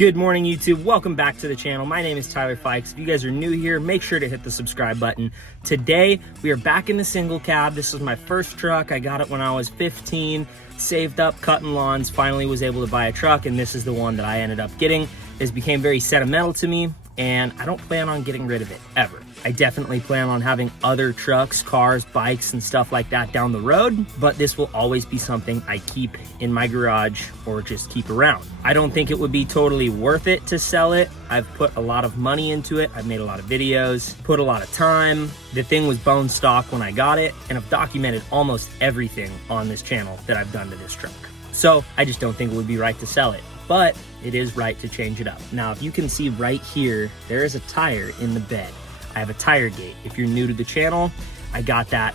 Good morning, YouTube. Welcome back to the channel. My name is Tyler Fikes. If you guys are new here, make sure to hit the subscribe button. Today, we are back in the single cab. This is my first truck. I got it when I was 15, saved up, cutting lawns, finally was able to buy a truck, and this is the one that I ended up getting. This became very sentimental to me, and I don't plan on getting rid of it, ever. I definitely plan on having other trucks, cars, bikes, and stuff like that down the road, but this will always be something I keep in my garage or just keep around. I don't think it would be totally worth it to sell it. I've put a lot of money into it. I've made a lot of videos, put a lot of time. The thing was bone stock when I got it, and I've documented almost everything on this channel that I've done to this truck. So I just don't think it would be right to sell it, but it is right to change it up. Now, if you can see right here, there is a tire in the bed. I have a tire gate. If you're new to the channel, I got that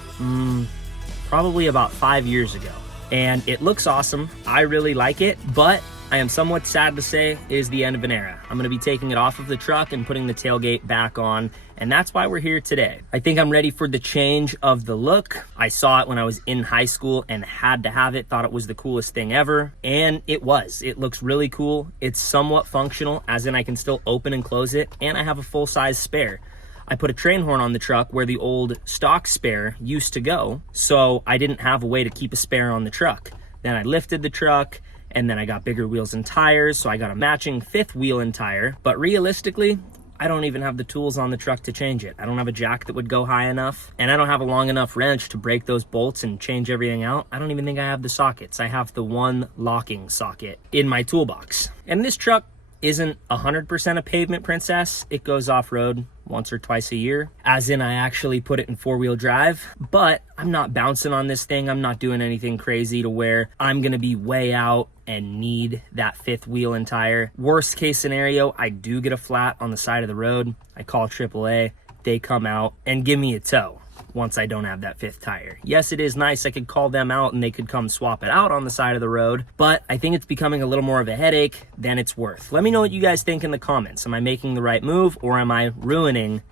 probably about 5 years ago. And it looks awesome. I really like it, but I am somewhat sad to say it is the end of an era. I'm gonna be taking it off of the truck and putting the tailgate back on, and that's why we're here today. I think I'm ready for the change of the look. I saw it when I was in high school and had to have it, thought it was the coolest thing ever, and it was. It looks really cool. It's somewhat functional, as in I can still open and close it, and I have a full-size spare. I put a train horn on the truck where the old stock spare used to go, so I didn't have a way to keep a spare on the truck. Then I lifted the truck, and then I got bigger wheels and tires, so I got a matching 5th wheel and tire. But realistically, I don't even have the tools on the truck to change it. I don't have a jack that would go high enough, and I don't have a long enough wrench to break those bolts and change everything out. I don't even think I have the sockets. I have the one locking socket in my toolbox. And this truck isn't 100% a pavement princess. It goes off-road once or twice a year, as in I actually put it in 4-wheel drive, but I'm not bouncing on this thing. I'm not doing anything crazy to where I'm gonna be way out and need that 5th wheel and tire. Worst case scenario, I do get a flat on the side of the road. I call AAA, they come out and give me a tow once I don't have that 5th tire. Yes, it is nice. I could call them out and they could come swap it out on the side of the road, but I think it's becoming a little more of a headache than it's worth. Let me know what you guys think in the comments. Am I making the right move, or am I ruining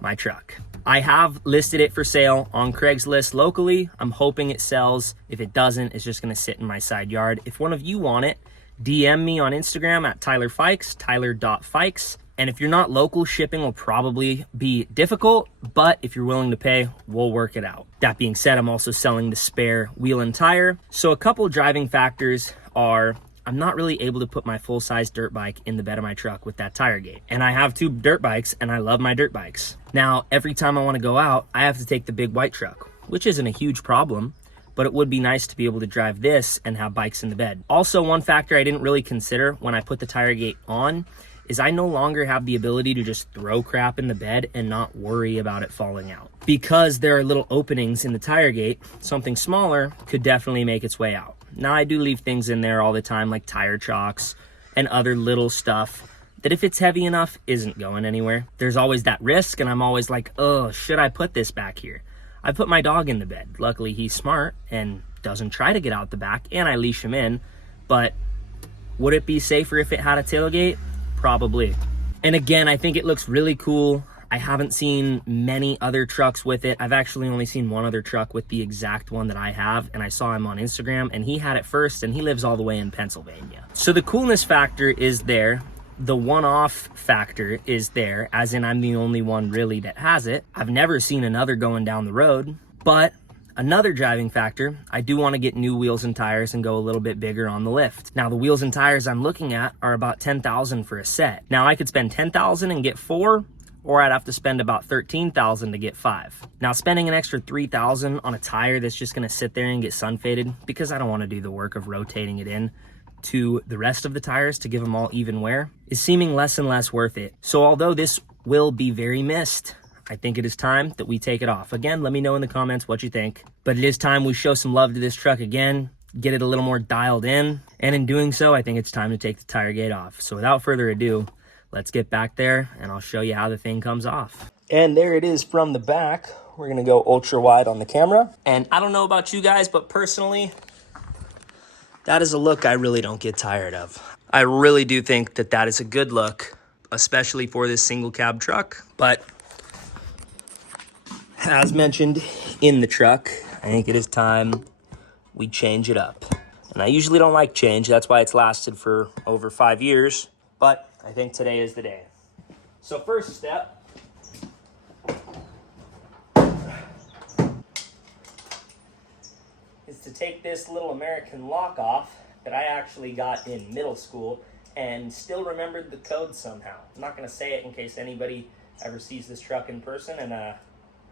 my truck? I have listed it for sale on Craigslist locally. I'm hoping it sells. If it doesn't, it's just gonna sit in my side yard. If one of you want it, DM me on Instagram at Tyler Fikes, tyler.fikes. And if you're not local, shipping will probably be difficult, but if you're willing to pay, we'll work it out. That being said, I'm also selling the spare wheel and tire. So a couple driving factors are, I'm not really able to put my full-size dirt bike in the bed of my truck with that tire gate. And I have 2 dirt bikes, and I love my dirt bikes. Now, every time I want to go out, I have to take the big white truck, which isn't a huge problem, but it would be nice to be able to drive this and have bikes in the bed. Also, one factor I didn't really consider when I put the tire gate on is I no longer have the ability to just throw crap in the bed and not worry about it falling out. Because there are little openings in the tire gate, something smaller could definitely make its way out. Now, I do leave things in there all the time, like tire chocks and other little stuff that if it's heavy enough, isn't going anywhere. There's always that risk, and I'm always like, oh, should I put this back here? I put my dog in the bed. Luckily, he's smart and doesn't try to get out the back, and I leash him in. But would it be safer if it had a tailgate? Probably. And again, I think it looks really cool. I haven't seen many other trucks with it. I've actually only seen one other truck with the exact one that I have, and I saw him on Instagram, and he had it first, and he lives all the way in Pennsylvania. So the coolness factor is there. The one-off factor is there, as in I'm the only one really that has it. I've never seen another going down the road, but another driving factor, I do want to get new wheels and tires and go a little bit bigger on the lift. Now, the wheels and tires I'm looking at are about $10,000 for a set. Now, I could spend $10,000 and get 4, or I'd have to spend about $13,000 to get 5. Now, spending an extra $3,000 on a tire that's just going to sit there and get sun faded, because I don't want to do the work of rotating it in to the rest of the tires to give them all even wear, is seeming less and less worth it. So although this will be very missed, I think it is time that we take it off. Again, let me know in the comments what you think. But it is time we show some love to this truck again, get it a little more dialed in. And in doing so, I think it's time to take the tire gate off. So without further ado, let's get back there and I'll show you how the thing comes off. And there it is from the back. We're gonna go ultra wide on the camera. And I don't know about you guys, but personally, that is a look I really don't get tired of. I really do think that that is a good look, especially for this single cab truck. But as mentioned in the truck, I think it is time we change it up. And I usually don't like change. That's why it's lasted for over 5 years. but I think today is the day. So first step is to take this little American lock off that I actually got in middle school and still remembered the code somehow. I'm not going to say it in case anybody ever sees this truck in person and I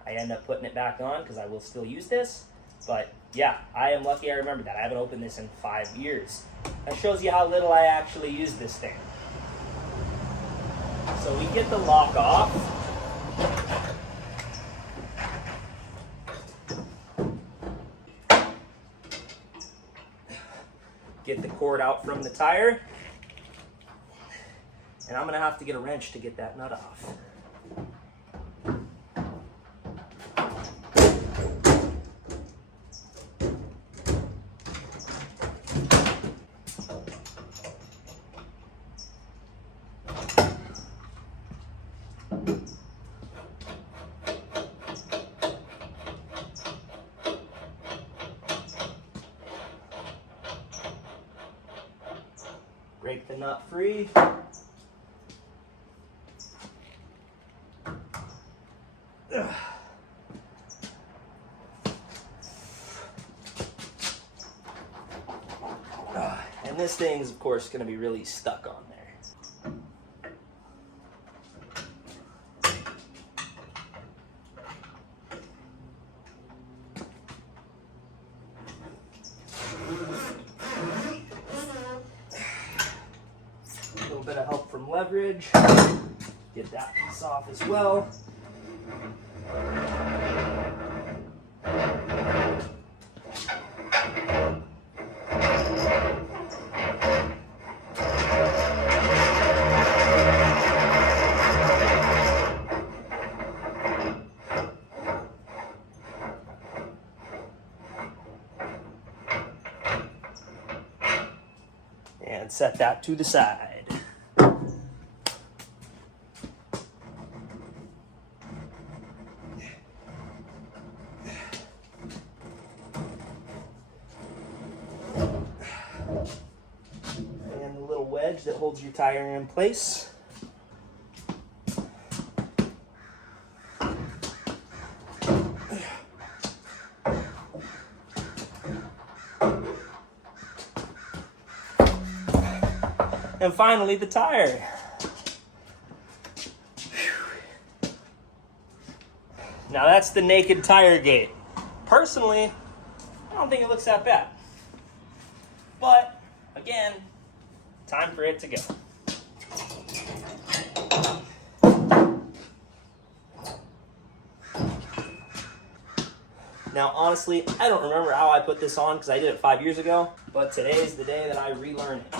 end up putting it back on, because I will still use this. But yeah, I am lucky I remembered that. I haven't opened this in 5 years. That shows you how little I actually use this thing. So we get the lock off. Get the cord out from the tire. And I'm gonna have to get a wrench to get that nut off. Break the nut free. And this thing's, of course, going to be really stuck on there. A little bit of help from leverage. Get that piece off as well. And set that to the side. And the little wedge that holds your tire in place. And finally, the tire. Now that's the naked tire gate. Personally, I don't think it looks that bad. But, again, time for it to go. Now, honestly, I don't remember how I put this on because I did it 5 years ago, but today is the day that I relearn it.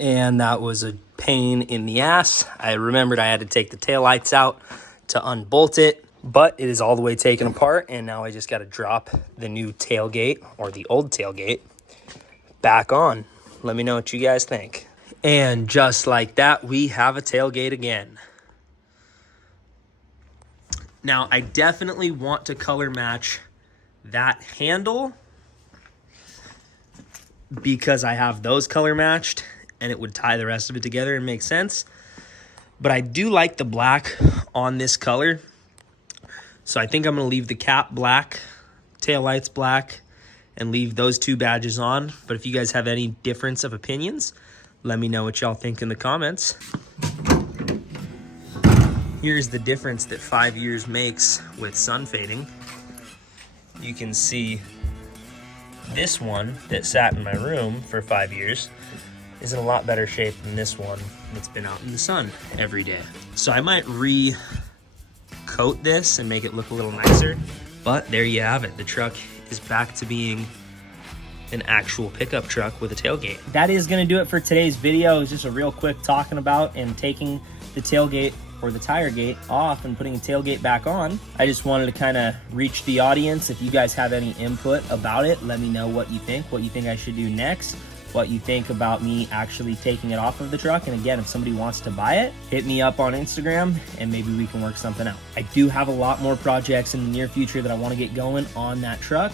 And that was a pain in the ass. I remembered I had to take the taillights out to unbolt it, but it is all the way taken apart, and now I just got to drop the new tailgate, or the old tailgate, back on. Let me know what you guys think. And just like that, we have a tailgate again. Now, I definitely want to color match that handle because I have those color matched, and it would tie the rest of it together and make sense. But I do like the black on this color. So I think I'm going to leave the cap black, taillights black, and leave those two badges on. But if you guys have any difference of opinions, let me know what y'all think in the comments. Here's the difference that 5 years makes with sun fading. You can see this one that sat in my room for 5 years is in a lot better shape than this one that's been out in the sun every day. So I might re-coat this and make it look a little nicer, but there you have it. The truck is back to being an actual pickup truck with a tailgate. That is gonna do it for today's video. It was just a real quick talking about and taking the tailgate or the tire gate off and putting a tailgate back on, I just wanted to kind of reach the audience. If you guys have any input about it, let me know what you think I should do next, what you think about me actually taking it off of the truck. And again, if somebody wants to buy it, hit me up on Instagram and maybe we can work something out. I do have a lot more projects in the near future that I want to get going on that truck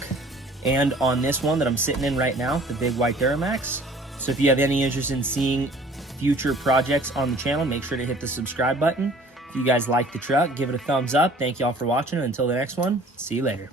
and on this one that I'm sitting in right now, the big white Duramax. So if you have any interest in seeing future projects on the channel, make sure to hit the subscribe button. If you guys like the truck, give it a thumbs up. Thank y'all for watching. Until the next one, see you later.